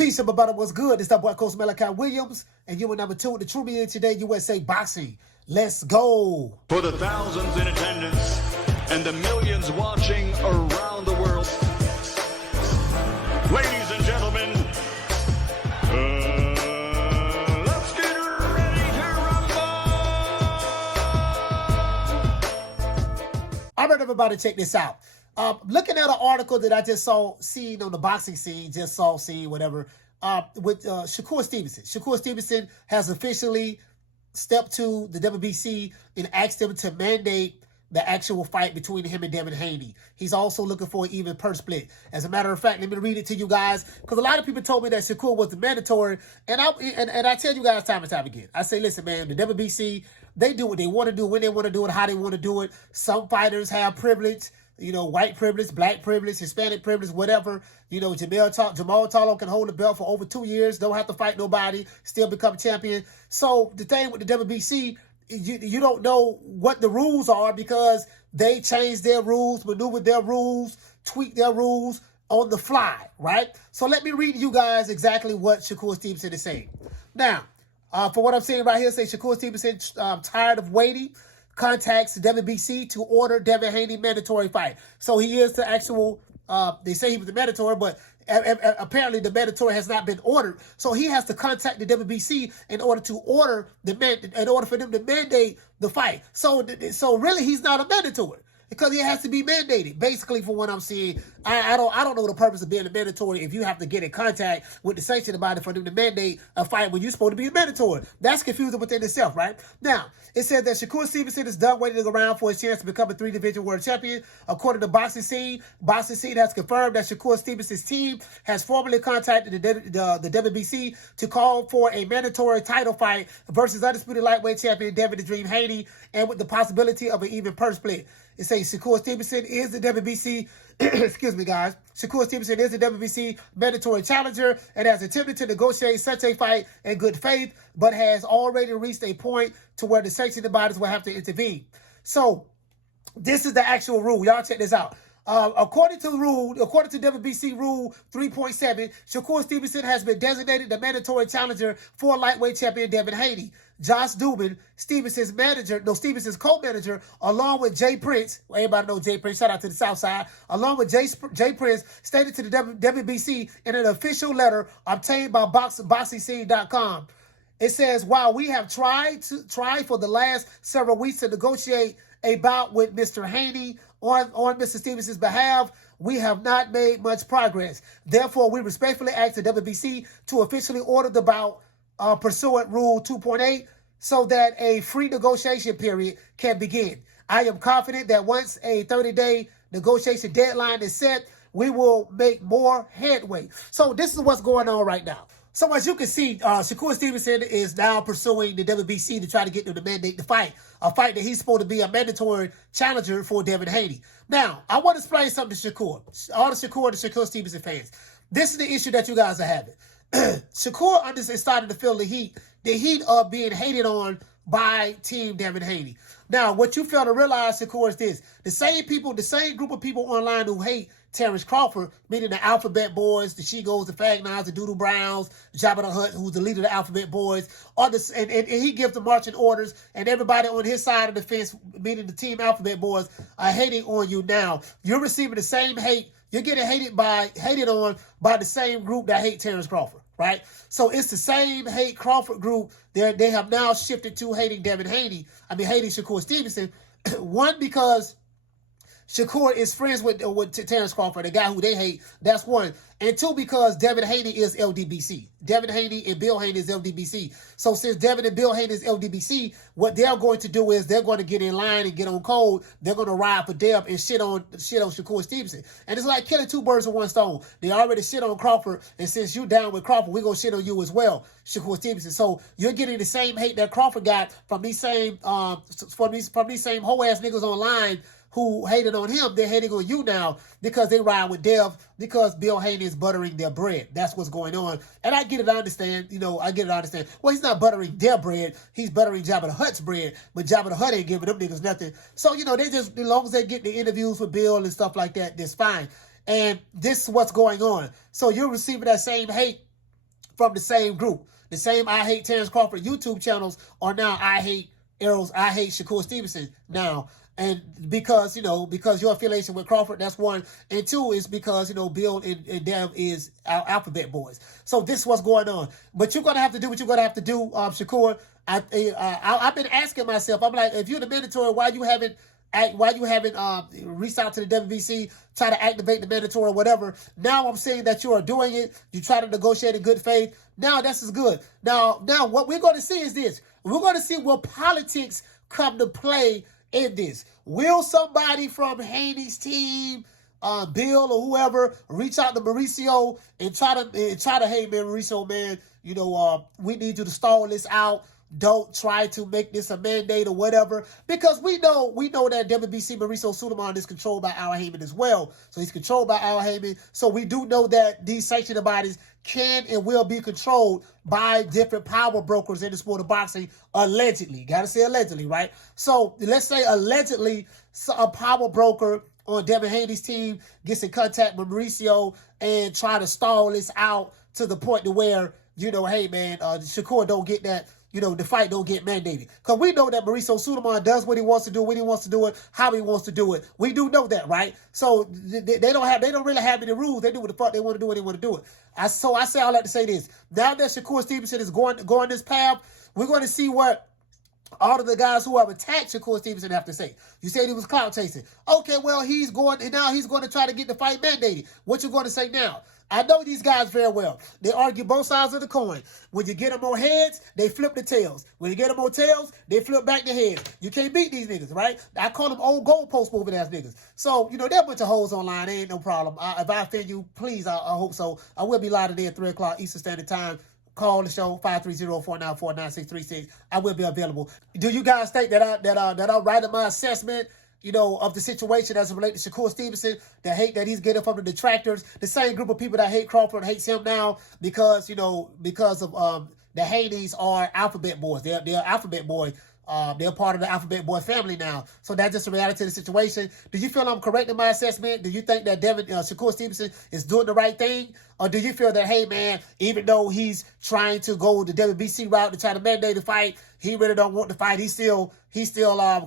Peace, everybody. What's good? It's that boy, Coach Malachi Williams, and you are number 2 with the True Me in Today USA Boxing. Let's go. For the thousands in attendance and the millions watching around the world, ladies and gentlemen, let's get ready to rumble. All right, everybody, check this out. Looking at an article that I just seen on the boxing scene, with Shakur Stevenson. Shakur Stevenson has officially stepped to the WBC and asked them to mandate the actual fight between him and Devin Haney. He's also looking for an even purse split. As a matter of fact, let me read it to you guys, because a lot of people told me that Shakur was the mandatory, and I tell you guys time and time again, I say, listen, man, the WBC, they do what they want to do, when they want to do it, how they want to do it. Some fighters have privilege, white privilege, black privilege, Hispanic privilege, whatever. Jamal Charlo can hold the belt for over 2 years, don't have to fight nobody, still become champion. So the thing with the WBC, you don't know what the rules are, because they change their rules, maneuver their rules, tweak their rules on the fly, right? So let me read you guys exactly what Shakur Stevenson is saying. Now, for what I'm saying right here, say Shakur Stevenson, tired of waiting, contacts the WBC to order Devin Haney mandatory fight. So he is the actual, they say he was the mandatory, but apparently the mandatory has not been ordered. So he has to contact the WBC in order to order in order for them to mandate the fight. So really he's not a mandatory, because it has to be mandated. Basically, for what I'm seeing, I don't know the purpose of being a mandatory if you have to get in contact with the sanctioning body for them to mandate a fight when you're supposed to be a mandatory. That's confusing within itself, right? Now, it says that Shakur Stevenson is done waiting around for his chance to become a 3-division world champion. According to Boxing Scene has confirmed that Shakur Stevenson's team has formally contacted the WBC to call for a mandatory title fight versus undisputed lightweight champion Devin the Dream Haney, and with the possibility of an even purse split. It says Shakur Stevenson is the WBC, excuse me, guys. Shakur Stevenson is the WBC mandatory challenger and has attempted to negotiate such a fight in good faith, but has already reached a point to where the sanctioning bodies will have to intervene. So this is the actual rule. Y'all check this out. According to WBC Rule 3.7, Shakur Stevenson has been designated the mandatory challenger for lightweight champion Devin Haney. Josh Dubin, Stevenson's co-manager, along with Jay Prince, everybody know Jay Prince, shout out to the South Side, along with Jay Prince, stated to the WBC in an official letter obtained by BoxingScene.com. It says, while we have tried for the last several weeks to negotiate a bout with Mr. Haney on Mr. Stevenson's behalf, we have not made much progress. Therefore, we respectfully ask the WBC to officially order the bout pursuant Rule 2.8 so that a free negotiation period can begin. I am confident that once a 30-day negotiation deadline is set, we will make more headway. So this is what's going on right now. So as you can see, Shakur Stevenson is now pursuing the WBC to try to get them to mandate the fight, a fight that he's supposed to be a mandatory challenger for Devin Haney. Now, I want to explain something to Shakur, all the Shakur Stevenson fans. This is the issue that you guys are having. Shakur is starting to feel the heat of being hated on by Team Devin Haney. Now, what you fail to realize, Shakur, is this. The same group of people online who hate Terrence Crawford, meaning the Alphabet Boys, the She-Goes, the Fag Nines, the Doodle Browns, Jabba the Hutt, who's the leader of the Alphabet Boys, and he gives the marching orders, and everybody on his side of the fence, meaning the Team Alphabet Boys, are hating on you now. You're receiving the same hate. You're getting hated on by the same group that hate Terrence Crawford, right? So it's the same hate Crawford group. They have now shifted to hating hating Shakur Stevenson. One, because Shakur is friends with Terrence Crawford, the guy who they hate. That's one. And two, because Devin Haney is LDBC. Devin Haney and Bill Haney is LDBC. So since Devin and Bill Haney is LDBC, what they're going to do is they're going to get in line and get on code. They're going to ride for Dev and shit on Shakur Stevenson. And it's like killing two birds with one stone. They already shit on Crawford, and since you down with Crawford, we're going to shit on you as well, Shakur Stevenson. So you're getting the same hate that Crawford got from these same hoe-ass niggas online who hated on him. They're hating on you now because they ride with Dev, because Bill Haney is buttering their bread. That's what's going on. And I get it, I understand. Well, he's not buttering their bread. He's buttering Jabba the Hutt's bread. But Jabba the Hutt ain't giving them niggas nothing. So, they just, as long as they get the interviews with Bill and stuff like that, that's fine. And this is what's going on. So you're receiving that same hate from the same group. The same I Hate Terrence Crawford YouTube channels are now I Hate Shakur Stevenson now. And because, because your affiliation with Crawford, that's one. And two is because, Bill and Dev is our alphabet boys. So this is what's going on. But you're going to have to do what you're going to have to do, Shakur. I've been asking myself, I'm like, if you're the mandatory, why you haven't reached out to the WBC, try to activate the mandatory or whatever. Now I'm saying that you are doing it. You try to negotiate in good faith. Now this is good. Now what we're going to see is this. We're going to see will politics come to play in this. Will somebody from Haney's team, Bill or whoever, reach out to Mauricio and try to, hey man, Mauricio, man, we need you to stall this out. Don't try to make this a mandate or whatever, because we know that WBC Mauricio Sulaiman is controlled by Al Haymon as well. So he's controlled by Al Haymon. So we do know that these sanctioning bodies can and will be controlled by different power brokers in the sport of boxing, allegedly. Got to say allegedly, right? So let's say allegedly a power broker on Devin Haney's team gets in contact with Mauricio and try to stall this out to the point to where, hey man, Shakur don't get that. The fight don't get mandated. Because we know that Mauricio Sulaiman does what he wants to do, when he wants to do it, how he wants to do it. We do know that, right? So they don't really have any rules. They do what the fuck they want to do when they want to do it. I like to say this. Now that Shakur Stevenson is going this path, we're going to see what all of the guys who have attacked Shakur Stevenson have to say. You said he was clout chasing. Okay, well, he's going to try to get the fight mandated. What you going to say now? I know these guys very well. They argue both sides of the coin. When you get them on heads, they flip the tails. When you get them on tails, they flip back the heads. You can't beat these niggas, right? I call them old goalpost moving ass niggas. So, they're a bunch of hoes online. They ain't no problem. If I offend you, please, I hope so. I will be live today at 3 o'clock Eastern Standard Time. Call the show 530-494-9636. I will be available. Do you guys think that I'm right in my assessment, of the situation as it relates to Shakur Stevenson, the hate that he's getting from the detractors, the same group of people that hate Crawford hates him now because of the Haneys are alphabet boys. They're alphabet boy. They're part of the alphabet boy family now. So that's just the reality of the situation. Do you feel I'm correct in my assessment? Do you think that Shakur Stevenson is doing the right thing? Or do you feel that, hey, man, even though he's trying to go the WBC route to try to mandate the fight, he really don't want to fight. He's still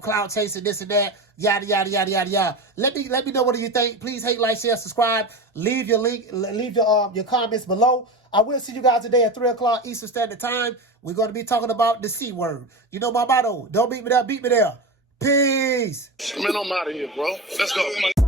clout chasing this and that, yada, yada, yada, yada, yada. Let me know what do you think. Please hate, like, share, subscribe. Leave your comments below. I will see you guys today at 3 o'clock Eastern Standard Time. We're going to be talking about the C word. You know my motto. Don't beat me there, beat me there. Peace. Man, I'm out of here, bro. Let's go.